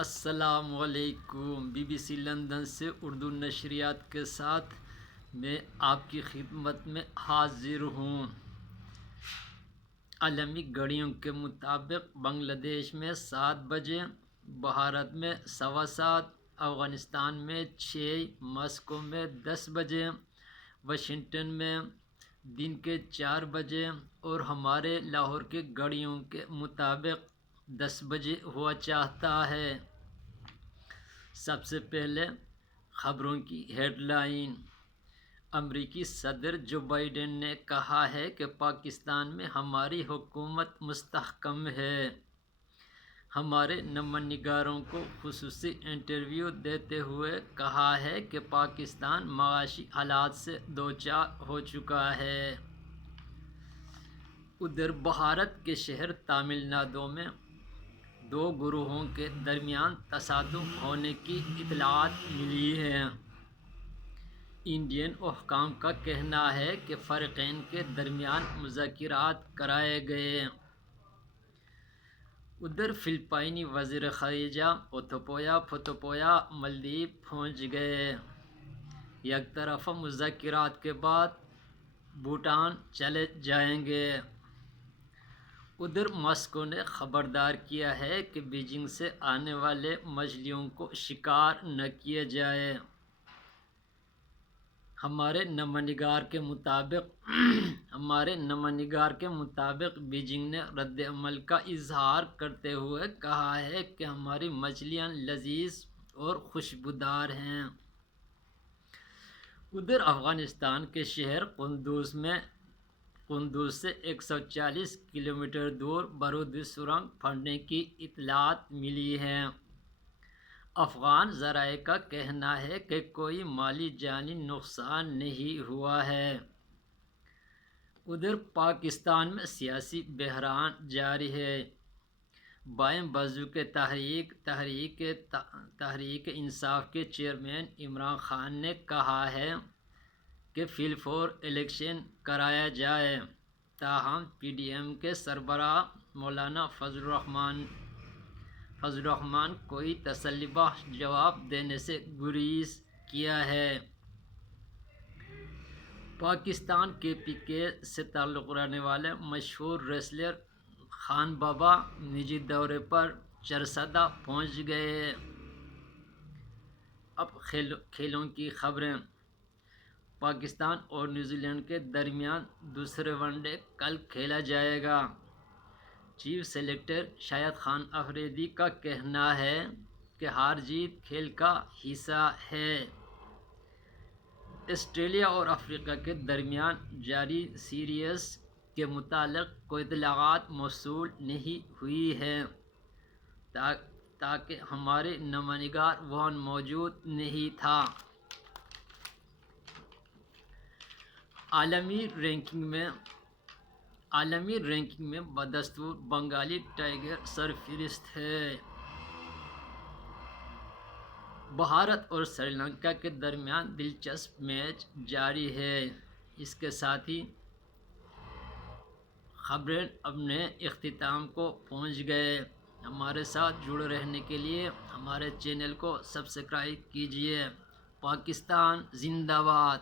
السلام علیکم۔ Be B C London سے اردو نشریات کے ساتھ میں آپ کی خدمت میں حاضر ہوں۔ عالمی گھڑیوں کے مطابق بنگلہ دیش میں 7 بجے، بھارت میں 7:15، افغانستان میں 6، ماسکو میں 10 بجے، واشنگٹن میں دن کے 4 بجے اور ہمارے لاہور کے گھڑیوں کے مطابق 10 بجے ہوا چاہتا ہے۔ سب سے پہلے خبروں کی ہیڈ لائن۔ امریکی صدر جو بائیڈن نے کہا ہے کہ پاکستان میں ہماری حکومت مستحکم ہے۔ ہمارے نمن نگاروں کو خصوصی انٹرویو دیتے ہوئے کہا ہے کہ پاکستان معاشی حالات سے دوچار ہو چکا ہے۔ ادھر بھارت کے شہر تامل ناڈو میں 2 گروہوں کے درمیان تصادم ہونے کی اطلاعات ملی ہیں۔ انڈین حکام کا کہنا ہے کہ فریقین کے درمیان مذاکرات کرائے گئے۔ ادھر فلپائنی وزیر خارجہ پتوپویا مالدیپ پہنچ گئے۔ یک طرفہ مذاکرات کے بعد بھوٹان چلے جائیں گے۔ ادھر ماسکو نے خبردار کیا ہے کہ بیجنگ سے آنے والے مچھلیوں کو شکار نہ کیا جائے۔ ہمارے نمن نگار کے مطابق بیجنگ نے رد عمل کا اظہار کرتے ہوئے کہا ہے کہ ہماری مچھلیاں لذیذ اور خوشبودار ہیں۔ ادھر افغانستان کے شہر قندوز سے 140 کلومیٹر دور بارودی سرنگ پھٹنے کی اطلاعات ملی ہیں۔ افغان ذرائع کا کہنا ہے کہ کوئی مالی جانی نقصان نہیں ہوا ہے۔ ادھر پاکستان میں سیاسی بحران جاری ہے۔ بائیں بازو کے تحریک انصاف کے چیئرمین عمران خان نے کہا ہے کہ فی الفور الیکشن کرایا جائے، تاہم پی ڈی ایم کے سربراہ مولانا فضل الرحمان کوئی تسلی بخش جواب دینے سے گریز کیا ہے۔ پاکستان کے پی کے سے تعلق رکھنے والے مشہور ریسلر خان بابا نجی دورے پر چرسدہ پہنچ گئے۔ اب کھیلوں کی خبریں۔ پاکستان اور نیوزی لینڈ کے درمیان دوسرا ون ڈے کل کھیلا جائے گا۔ چیف سلیکٹر شاہد خان افریدی کا کہنا ہے کہ ہار جیت کھیل کا حصہ ہے۔ آسٹریلیا اور افریقہ کے درمیان جاری سیریز کے متعلق کوئی اطلاعات موصول نہیں ہوئی ہیں تاکہ ہمارا نامہ نگار وہاں موجود نہیں تھا۔ عالمی رینکنگ میں بدستور بنگالی ٹائیگر سرفہرست ہے۔ بھارت اور سری لنکا کے درمیان دلچسپ میچ جاری ہے۔ اس کے ساتھ ہی خبریں اپنے اختتام کو پہنچ گئے۔ ہمارے ساتھ جڑے رہنے کے لیے ہمارے چینل کو سبسکرائب کیجیے۔ پاکستان زندہ باد۔